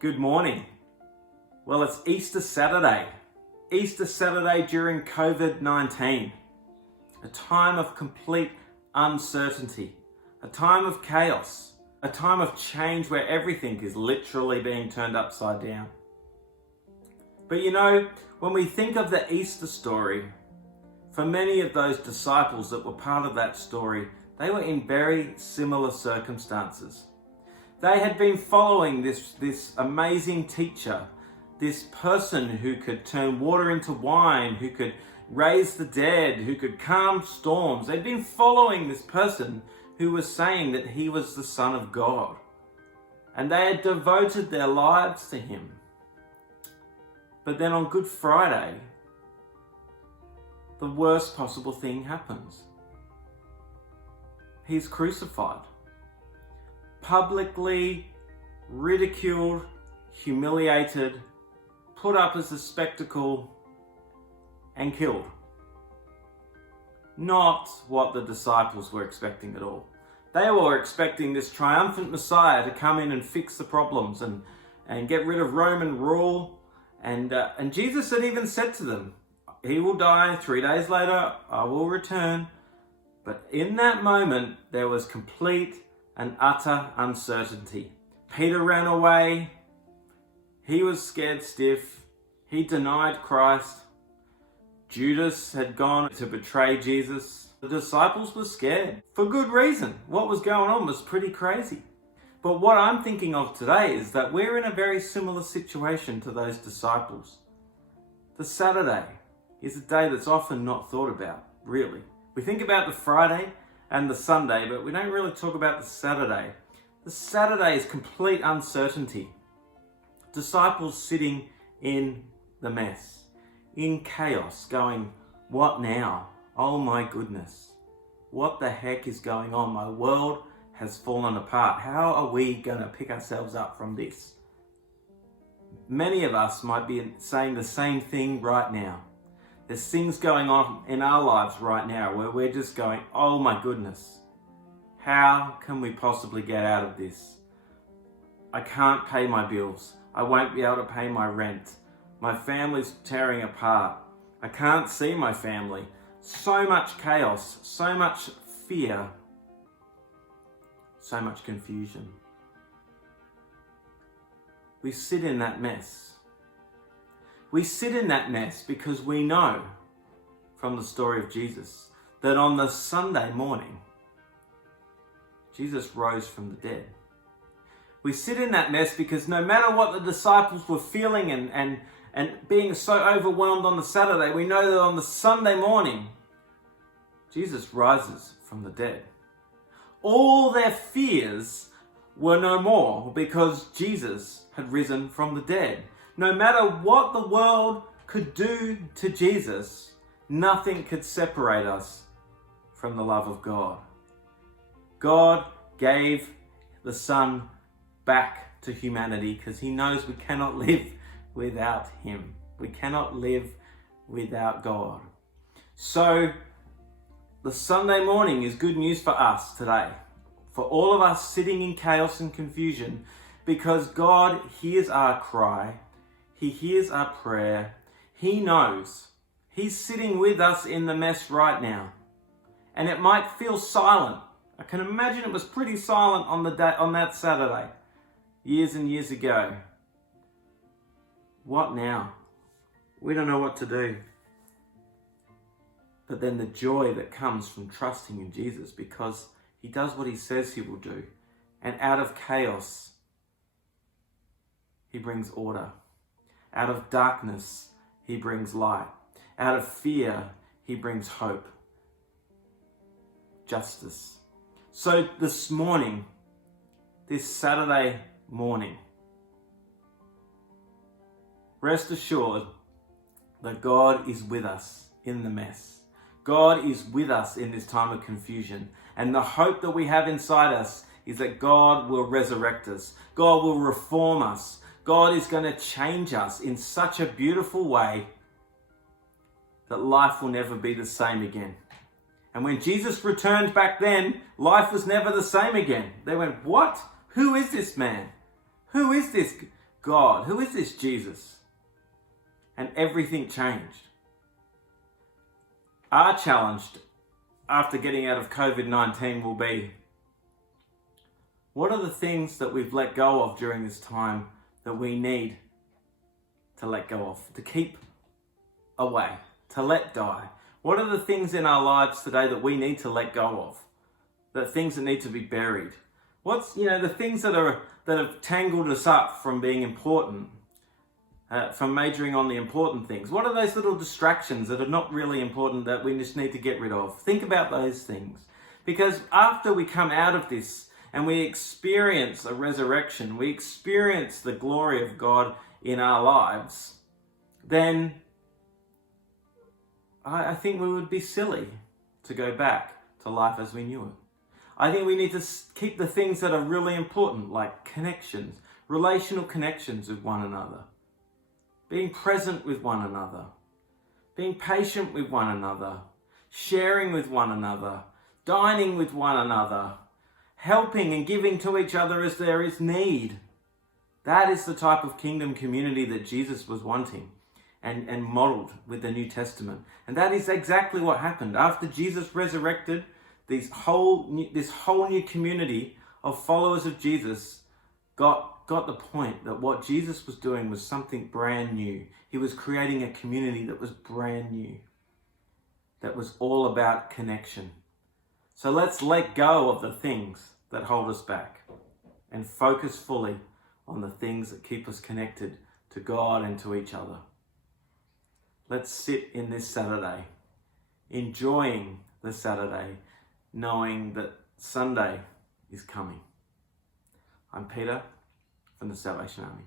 Good morning. Well, it's Easter Saturday. Easter Saturday during COVID-19. A time of complete uncertainty. A time of chaos. A time of change where everything is literally being turned upside down. But you know, when we think of the Easter story, for many of those disciples that were part of that story, they were in very similar circumstances. They had been following this amazing teacher, this person who could turn water into wine, who could raise the dead, who could calm storms. They'd been following this person who was saying that he was the Son of God. And they had devoted their lives to him. But then on Good Friday, the worst possible thing happens. He's crucified. Publicly ridiculed, humiliated, put up as a spectacle, and killed. Not what the disciples were expecting at all. They were expecting this triumphant Messiah to come in and fix the problems and get rid of Roman rule. And Jesus had even said to them, he will die, 3 days later I will return. But in that moment, there was complete and utter uncertainty. Peter ran away. He was scared stiff. He denied Christ. Judas had gone to betray Jesus. The disciples were scared for good reason. What was going on was pretty crazy. But what I'm thinking of today is that we're in a very similar situation to those disciples. The Saturday is a day that's often not thought about, really. We think about the Friday and the Sunday, but we don't really talk about the Saturday. The Saturday is complete uncertainty. Disciples sitting in the mess, in chaos, going, what now? Oh my goodness. What the heck is going on? My world has fallen apart. How are we going to pick ourselves up from this? Many of us might be saying the same thing right now. There's things going on in our lives right now where we're just going, oh my goodness, how can we possibly get out of this? I can't pay my bills. I won't be able to pay my rent. My family's tearing apart. I can't see my family. So much chaos, so much fear, so much confusion. We sit in that mess. We sit in that mess because we know from the story of Jesus that on the Sunday morning, Jesus rose from the dead. We sit in that mess because no matter what the disciples were feeling and being so overwhelmed on the Saturday, we know that on the Sunday morning, Jesus rises from the dead. All their fears were no more because Jesus had risen from the dead. No matter what the world could do to Jesus, nothing could separate us from the love of God. God gave the Son back to humanity because he knows we cannot live without him. We cannot live without God. So the Sunday morning is good news for us today. For all of us sitting in chaos and confusion, because God hears our cry. He hears our prayer. He knows. He's sitting with us in the mess right now. And it might feel silent. I can imagine it was pretty silent on that Saturday, years and years ago. What now? We don't know what to do. But then the joy that comes from trusting in Jesus, because he does what he says he will do. And out of chaos, he brings order. Out of darkness, he brings light. Out of fear, he brings hope. Justice. So this morning, this Saturday morning, rest assured that God is with us in the mess. God is with us in this time of confusion. And the hope that we have inside us is that God will resurrect us. God will reform us. God is going to change us in such a beautiful way that life will never be the same again. And when Jesus returned back then, life was never the same again. They went, what? Who is this man? Who is this God? Who is this Jesus? And everything changed. Our challenge after getting out of COVID-19 will be, what are the things that we've let go of during this time that we need to let go of, to keep away, to let die? What are the things in our lives today that we need to let go of? The things that need to be buried? What's, the things that have tangled us up from being important, from majoring on the important things? What are those little distractions that are not really important that we just need to get rid of? Think about those things. Because after we come out of this and we experience a resurrection, we experience the glory of God in our lives, then I think we would be silly to go back to life as we knew it. I think we need to keep the things that are really important, like connections, relational connections with one another, being present with one another, being patient with one another, sharing with one another, dining with one another, helping and giving to each other as there is need. That is the type of kingdom community that Jesus was wanting and modeled with the New Testament. And that is exactly what happened. After Jesus resurrected, this whole new community of followers of Jesus got the point that what Jesus was doing was something brand new. He was creating a community that was brand new, that was all about connection. So let's let go of the things that hold us back and focus fully on the things that keep us connected to God and to each other. Let's sit in this Saturday, enjoying the Saturday, knowing that Sunday is coming. I'm Peter from the Salvation Army.